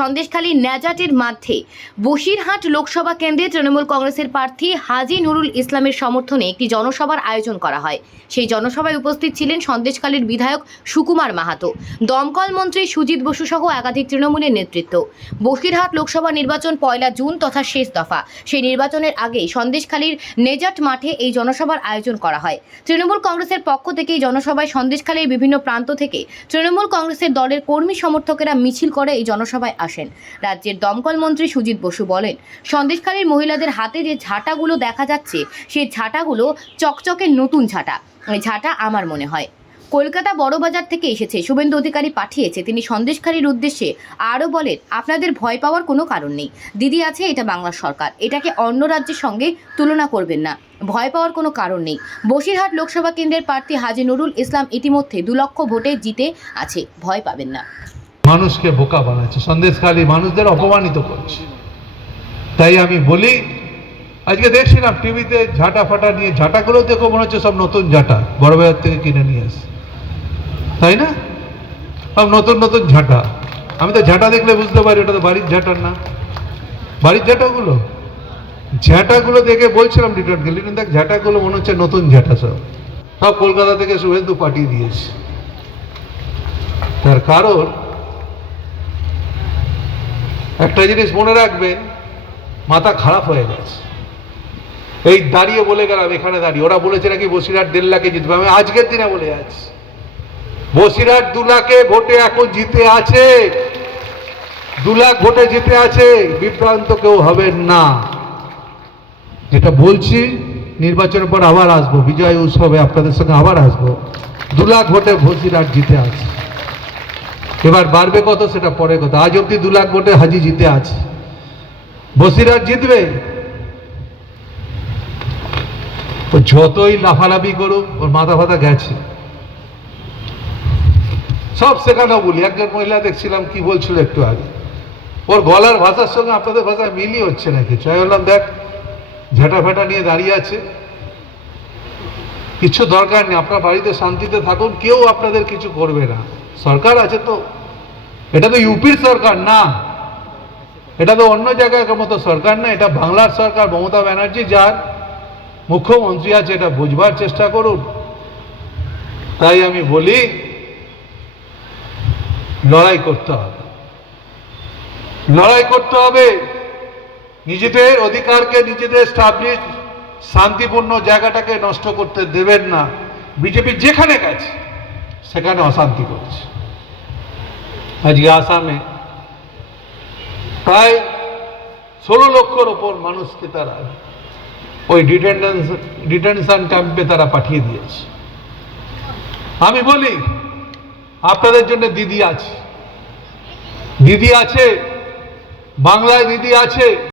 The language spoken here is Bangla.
সন্দেশখালী ন্যাজাটের মাঠে বসিরহাট লোকসভা কেন্দ্রে তৃণমূল কংগ্রেসের প্রার্থী হাজী নুরুল ইসলামের সমর্থনে একটি জনসভার আয়োজন করা হয়। সেই জনসভায় উপস্থিত ছিলেন সন্দেশখালীর বিধায়ক সুকুমার মাহাতো, দমকল মন্ত্রী সুজিত বসু সহ একাধিক তৃণমূলের নেতৃত্ব। বসিরহাট লোকসভা নির্বাচন 1 জুন তথা শেষ দফা। সেই নির্বাচনের আগেই সন্দেশখালীর নেজাট মাঠে এই জনসভার আয়োজন করা হয়। তৃণমূল কংগ্রেসের পক্ষ থেকে এই জনসভায় সন্দেশখালীর বিভিন্ন প্রান্ত থেকে তৃণমূল কংগ্রেসের দলের কর্মী সমর্থকেরা মিছিল করে এই জনসভায় আসেন। রাজ্যের দমকল মন্ত্রী সুজিত বসু বলেন, সন্দেশখালীর মহিলাদের হাতে যে ঝাঁটাগুলো দেখা যাচ্ছে সেই ঝাঁটাগুলো চকচকে নতুন ঝাঁটা। এই ঝাঁটা আমার মনে হয় কলকাতা বড়বাজার থেকে এসেছে, শুভেন্দু অধিকারী পাঠিয়েছে। তিনি সন্দেশখালীর উদ্দেশ্যে আরও বলেন, আপনাদের ভয় পাওয়ার কোনো কারণ নেই। দিদি আছে, এটা বাংলার সরকার, এটাকে অন্য রাজ্যের সঙ্গে তুলনা করবেন না। ভয় পাওয়ার কোনো কারণ নেই। বসিরহাট লোকসভা কেন্দ্রের প্রার্থী হাজী নুরুল ইসলাম ইতিমধ্যে 2 লক্ষ ভোটে জিতে আছে, ভয় পাবেন না। মানুষকে বোকা বানাচ্ছে, সন্দেশখালী মানুষদের অপমানিত করছে। তাই আমি বলি, আজকে দেখছিলাম টিভিতে ঝাঁটা ফাটা নিয়ে, ঝাঁটাগুলো দেখো মনে হচ্ছে সব নতুন ঝাঁটা, বড়বাজার থেকে কিনে নিয়ে আসে, তাই না? সব নতুন নতুন ঝাঁটা। আমি তো ঝাঁটা দেখলে বুঝতে পারি ওটা তো বাড়ির ঝাঁটার না। বাড়ির ঝাঁটাগুলো দেখে বলছিলাম লিটন দেখ, ঝাঁটাগুলো মনে হচ্ছে নতুন ঝাঁটা, সব সব কলকাতা থেকে শুভেন্দু পাঠিয়ে দিয়েছে। তার কারণ একটা জিনিস মনে রাখবেন, মাথা খারাপ হয়ে গেছে। এই দাঁড়িয়ে বলে গেলাম, এখানে দাঁড়িয়ে ওরা বলেছে নাকি বসিরহাট 1.5 লাখে জিতবে। আমি আজকের দিনে বলে যাচ্ছি, বসিরহাট 2 লাখে ভোটে এখন জিতে আছে, 2 লাখ ভোটে জিতে আছে। বিভ্রান্ত কেউ হবেন না। যেটা বলছি, নির্বাচনের পর আবার আসবো, বিজয় উৎসবে আপনাদের সঙ্গে আবার আসবো। 2 লাখ ভোটে বসিরহাট জিতে আছে। এবার বাড়বে কত সেটা পরে কথা। আজ অব্দি 2 লাখ ভোটে হাজি জিতে আছে। বসিরহাট জিতবে। ও যতই লাফালাফি করুক, ওর মাথা ফাথা গেছে। সব শেখানো বলি। একজন মহিলা দেখছিলাম কি বলছিল একটু আগে, ওর গলার ভাষার সঙ্গে আপনাদের ভাষায় মিলই হচ্ছে নাকি। চাই বললাম, দেখ ঝাঁটা ফাটা নিয়ে দাঁড়িয়ে আছে, কিছু দরকার নেই, আপনার বাড়িতে শান্তিতে থাকুন, কেউ আপনাদের কিছু করবে না। সরকার আছে তো, এটা তো ইউপির সরকার না, এটা তো অন্য জায়গায় মতো সরকার না, এটা বাংলার সরকার। মমতা ব্যানার্জি যার মুখ্যমন্ত্রী আছে, এটা বুঝবার চেষ্টা করুন। তাই আমি বলি, লড়াই করতে হবে, লড়াই করতে হবে। নিজেদের অধিকারকে, নিজেদের স্টাবলিশ শান্তিপূর্ণ জায়গাটাকে নষ্ট করতে দেবেন না। বিজেপি যেখানে গেছে সেখানে অশান্তি করছে। আজকে আসামে প্রায় 16 লক্ষর ওপর মানুষকে তারা ওই ডিটেনশন ক্যাম্পে তারা পাঠিয়ে দিয়েছে। আমি বলি, আপনাদের জন্য দিদি আছে, দিদি আছে, বাংলায় দিদি আছে।